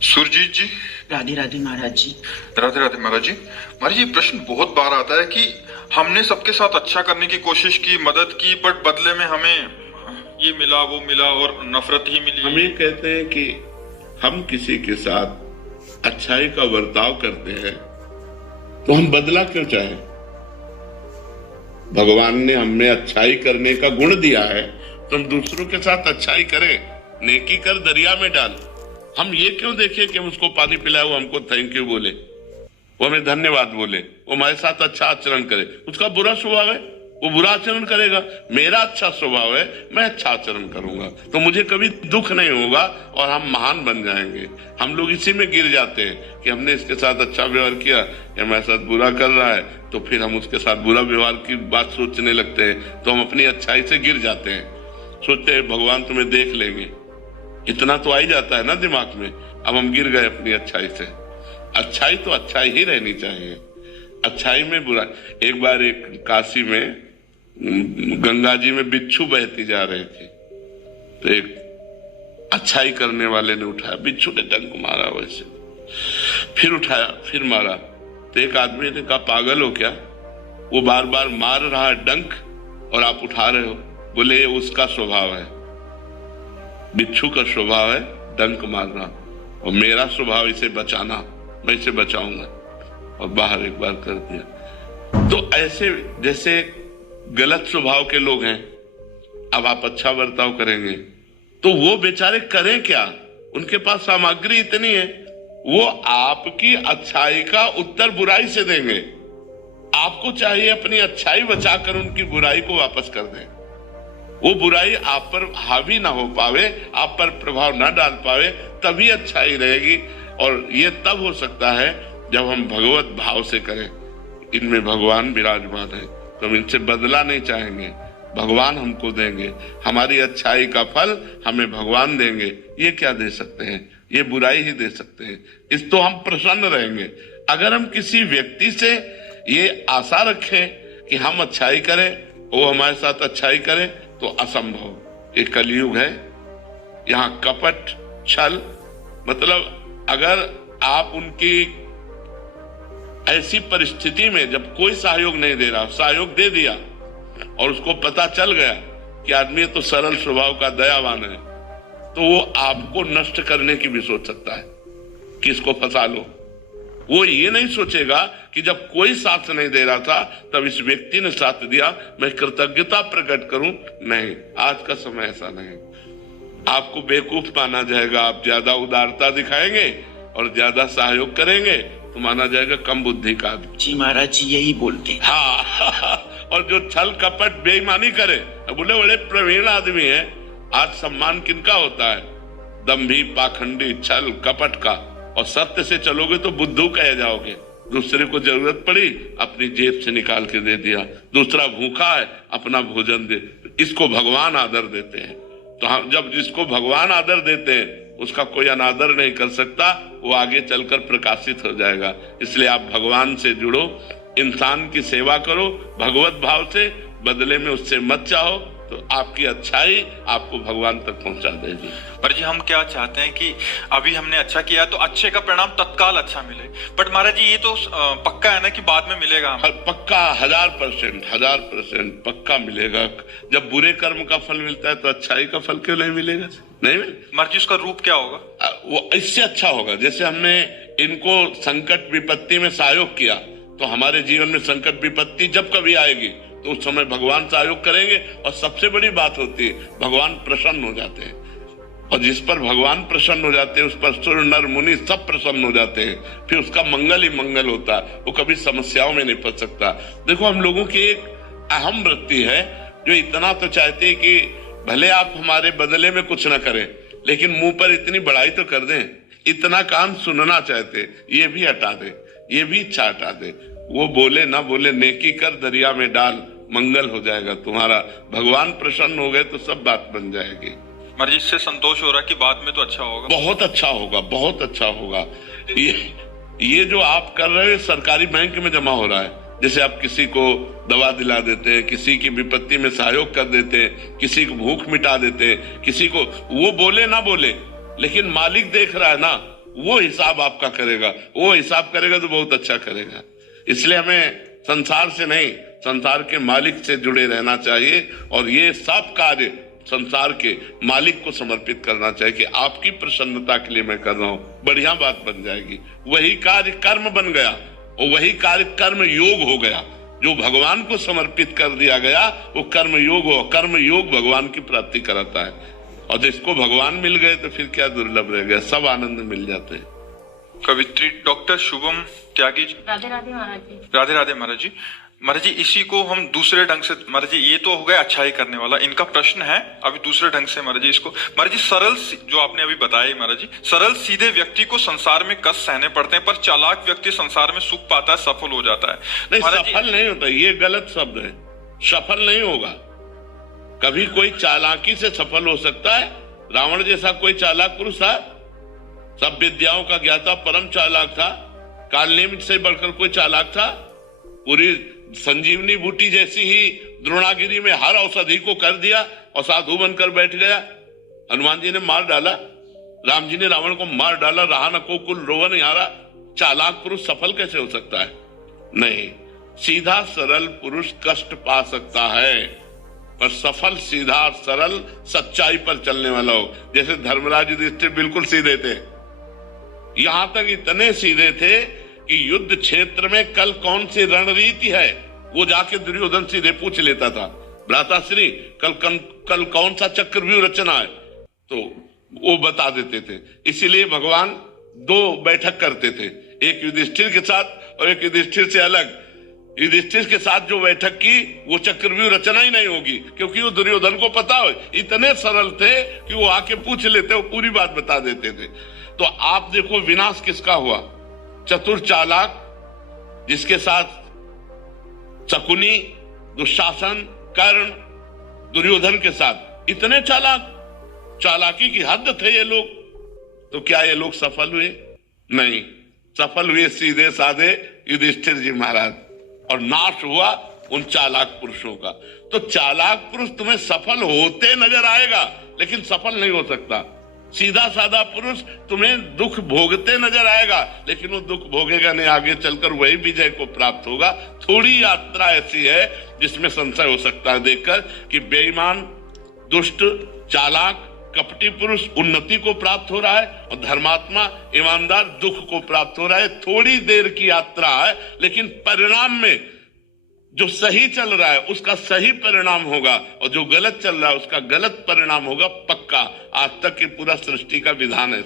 सुरजीत जी। राधे राधे महाराज जी। राधे राधे महाराज जी। महाराज जी, प्रश्न बहुत बार आता है कि हमने सबके साथ अच्छा करने की कोशिश की, मदद की, बट बदले में हमें ये मिला वो मिला और नफरत ही मिली। हम ये कहते हैं कि हम किसी के साथ अच्छाई का बर्ताव करते हैं तो हम बदला क्यों चाहें? भगवान ने हमें अच्छाई करने का गुण दिया है तो हम दूसरों के साथ अच्छाई करें। नेकी कर दरिया में डाल। हम ये क्यों देखें कि हम उसको पानी पिलाए, वो हमको थैंक यू बोले, वो हमें धन्यवाद बोले, वो हमारे साथ अच्छा आचरण करे। उसका बुरा स्वभाव है, वो बुरा आचरण करेगा। मेरा अच्छा स्वभाव है, मैं अच्छा आचरण करूंगा तो मुझे कभी दुख नहीं होगा और हम महान बन जाएंगे। हम लोग इसी में गिर जाते हैं कि हमने इसके साथ अच्छा व्यवहार किया, या हमारे साथ बुरा कर रहा है तो फिर हम उसके साथ बुरा व्यवहार की बात सोचने लगते हैं, तो हम अपनी अच्छाई से गिर जाते हैं। सोचते हैं भगवान तुम्हें देख लेंगे, इतना तो आ ही जाता है ना दिमाग में। अब हम गिर गए अपनी अच्छाई से। अच्छाई तो अच्छाई ही रहनी चाहिए, अच्छाई में बुरा। एक बार एक काशी में गंगा जी में बिच्छू बहती जा रही थी तो एक अच्छाई करने वाले ने उठाया, बिच्छू ने डंक मारा, वैसे फिर उठाया, फिर मारा तो एक आदमी ने कहा पागल हो क्या, वो बार बार मार रहा है डंक और आप उठा रहे हो। बोले ये उसका स्वभाव है, बिच्छू का स्वभाव है डंक मारना, और मेरा स्वभाव इसे बचाना, मैं इसे बचाऊंगा। और बाहर एक बार कर दिया। तो ऐसे जैसे गलत स्वभाव के लोग हैं, अब आप अच्छा बर्ताव करेंगे तो वो बेचारे करें क्या, उनके पास सामग्री इतनी है, वो आपकी अच्छाई का उत्तर बुराई से देंगे। आपको चाहिए अपनी अच्छाई बचाकर उनकी बुराई को वापस कर दें। वो बुराई आप पर हावी ना हो पावे, आप पर प्रभाव ना डाल पावे, तभी अच्छाई रहेगी। और ये तब हो सकता है जब हम भगवत भाव से करें। इनमें भगवान विराजमान है तो हम इनसे बदला नहीं चाहेंगे, भगवान हमको देंगे। हमारी अच्छाई का फल हमें भगवान देंगे। ये क्या दे सकते हैं? ये बुराई ही दे सकते हैं। इस तो हम प्रसन्न रहेंगे। अगर हम किसी व्यक्ति से ये आशा रखें कि हम अच्छाई करें, वो हमारे साथ अच्छाई करे, तो असंभव। ये कलयुग है, यहाँ कपट छल, मतलब अगर आप उनकी ऐसी परिस्थिति में जब कोई सहयोग नहीं दे रहा, सहयोग दे दिया और उसको पता चल गया कि आदमी तो सरल स्वभाव का दयावान है, तो वो आपको नष्ट करने की भी सोच सकता है कि इसको फंसा लो। वो ये नहीं सोचेगा कि जब कोई साथ नहीं दे रहा था तब इस व्यक्ति ने साथ दिया, मैं कृतज्ञता प्रकट करूं। नहीं, आज का समय ऐसा नहीं। आपको बेवकूफ माना जाएगा, आप ज्यादा उदारता दिखाएंगे और ज्यादा सहयोग करेंगे तो माना जाएगा कम बुद्धि का आदमी। जी महाराज जी यही बोलते हैं। हाँ और जो छल कपट बेईमानी करे, बोले बड़े प्रवीण आदमी है। आज सम्मान किनका होता है? दंभी, पाखंडी, छल कपट का। और सत्य से चलोगे तो बुद्धू कहे जाओगे। दूसरे को जरूरत पड़ी, अपनी जेब से निकाल के दे दिया। दूसरा भूखा है, अपना भोजन दे। इसको भगवान आदर देते हैं। तो हम जब जिसको भगवान आदर देते हैं उसका कोई अनादर नहीं कर सकता, वो आगे चलकर प्रकाशित हो जाएगा। इसलिए आप भगवान से जुड़ो, इंसान की सेवा करो भगवत भाव से, बदले में उससे मत चाहो, तो आपकी अच्छाई आपको भगवान तक पहुंचा देगी। पर जी हम क्या चाहते हैं कि अभी हमने अच्छा किया तो अच्छे का परिणाम तत्काल अच्छा मिले, बट महाराज जी ये तो पक्का है ना कि बाद में मिलेगा। पक्का 1000% पक्का मिलेगा। जब बुरे कर्म का फल मिलता है तो अच्छाई का फल क्यों नहीं मिलेगा? नहीं महाराज जी उसका रूप क्या होगा? वो इससे अच्छा होगा। जैसे हमने इनको संकट विपत्ति में सहयोग किया, तो हमारे जीवन में संकट विपत्ति जब कभी आएगी तो उस समय भगवान सहयोग करेंगे। और सबसे बड़ी बात होती है, भगवान प्रसन्न हो जाते हैं। और जिस पर भगवान प्रसन्न हो जाते हैं उस पर सुर नर मुनि सब प्रसन्न हो जाते हैं। फिर उसका मंगल ही मंगल होता है, वो कभी समस्याओं में नहीं फंस सकता। देखो हम लोगों की एक अहम वृत्ति है जो इतना तो चाहते हैं कि भले आप हमारे बदले में कुछ ना करें, लेकिन मुंह पर इतनी बड़ाई तो कर दें। इतना कान सुनना चाहते, ये भी हटा दे, ये भी इच्छा हटा दे। वो बोले ना बोले, नेकी कर दरिया में डाल, मंगल हो जाएगा तुम्हारा। भगवान प्रसन्न हो गए तो सब बात बन जाएगी। महाराज जी इससे संतोष हो रहा है कि बाद में तो अच्छा होगा। बहुत अच्छा होगा, बहुत अच्छा होगा। ये जो आप कर रहे हैं सरकारी बैंक में जमा हो रहा है। जैसे आप किसी को दवा दिला देते हैं, किसी की विपत्ति में सहयोग कर देते हैं, किसी को भूख मिटा देते हैं, किसी को, वो बोले ना बोले लेकिन मालिक देख रहा है ना, वो हिसाब आपका करेगा, वो हिसाब करेगा तो बहुत अच्छा करेगा। इसलिए हमें संसार से नहीं, संसार के मालिक से जुड़े रहना चाहिए और ये सब कार्य संसार के मालिक को समर्पित करना चाहिए कि आपकी प्रसन्नता के लिए मैं कर रहा हूं, बढ़िया बात बन जाएगी। वही कार्य कर्म बन गया और वही कार्य कर्म योग हो गया। जो भगवान को समर्पित कर दिया गया वो कर्म योग हो। कर्म योग भगवान की प्राप्ति कराता है और जिसको भगवान मिल गए तो फिर क्या दुर्लभ रह गया, सब आनंद मिल जाते हैं। कवित्री डॉक्टर शुभम त्यागी जी। राधे राधे महाराज जी। राधे राधे महाराज जी। महाराज जी, इसी को हम दूसरे ढंग से, महाराज जी ये तो हो गया अच्छाई करने वाला, इनका प्रश्न है अभी दूसरे ढंग से महाराज जी इसको। महाराज जी सरल, जो आपने अभी बताया महाराज जी, सरल सीधे व्यक्ति को संसार में कष्ट सहने पड़ते हैं, पर चालाक व्यक्ति संसार में सुख पाता है, सफल हो जाता है। नहीं, सफल नहीं होता, ये गलत शब्द है। सफल नहीं होगा। कभी कोई चालाकी से सफल हो सकता है। रावण जैसा कोई चालाक पुरुष था, सब विद्याओं का ज्ञाता परम चालाक था। कालनेमित से बढ़कर कोई चालाक था? पूरी संजीवनी बूटी जैसी ही द्रोणागिरी में हर औषधि को कर दिया और साधु बनकर बैठ गया। हनुमान जी ने मार डाला, राम जी ने रावण को मार डाला, रहा न को कुल रोवन यारा। चालाक पुरुष सफल कैसे हो सकता है? नहीं, सीधा सरल पुरुष कष्ट पा सकता है, पर सफल सीधा सरल सच्चाई पर चलने वाला हो। जैसे धर्मराज युधिष्ठिर बिल्कुल सीधे थे, यहां तक इतने सीधे थे कि युद्ध क्षेत्र में कल कौन सी रणनीति है वो जाके दुर्योधन सीधे पूछ लेता था। भ्राताश्री कल कौन सा चक्रव्यूह रचना है, तो वो बता देते थे। इसीलिए भगवान दो बैठक करते थे, एक युधिष्ठिर के साथ और एक युधिष्ठिर से अलग। युधिष्ठिर के साथ जो बैठक की वो चक्रव्यूह रचना ही नहीं होगी, क्योंकि वो दुर्योधन को पता हो। इतने सरल थे कि वो आके पूछ लेते, वो पूरी बात बता देते थे। तो आप देखो विनाश किसका हुआ? चतुर चालाक, जिसके साथ शकुनी, दुशासन, कर्ण, दुर्योधन के साथ इतने चालाक, चालाकी की हद थे ये लोग। तो क्या ये लोग सफल हुए? नहीं, सफल हुए सीधे साधे युधिष्ठिर जी महाराज, और नाश हुआ उन चालाक पुरुषों का। तो चालाक पुरुष तुम्हें सफल होते नजर आएगा, लेकिन सफल नहीं हो सकता। सीधा साधा पुरुष तुम्हें दुख भोगते नजर आएगा, लेकिन वो दुख भोगेगा नहीं, आगे चलकर वही विजय को प्राप्त होगा। थोड़ी यात्रा ऐसी है जिसमें संशय हो सकता है देखकर कि बेईमान, दुष्ट, चालाक, कपटी पुरुष उन्नति को प्राप्त हो रहा है और धर्मात्मा, ईमानदार दुख को प्राप्त हो रहा है। थोड़ी देर की यात्रा है, लेकिन परिणाम में जो सही चल रहा है उसका सही परिणाम होगा और जो गलत चल रहा है उसका गलत परिणाम होगा, पक्का। आज तक की पूरा सृष्टि का विधान है।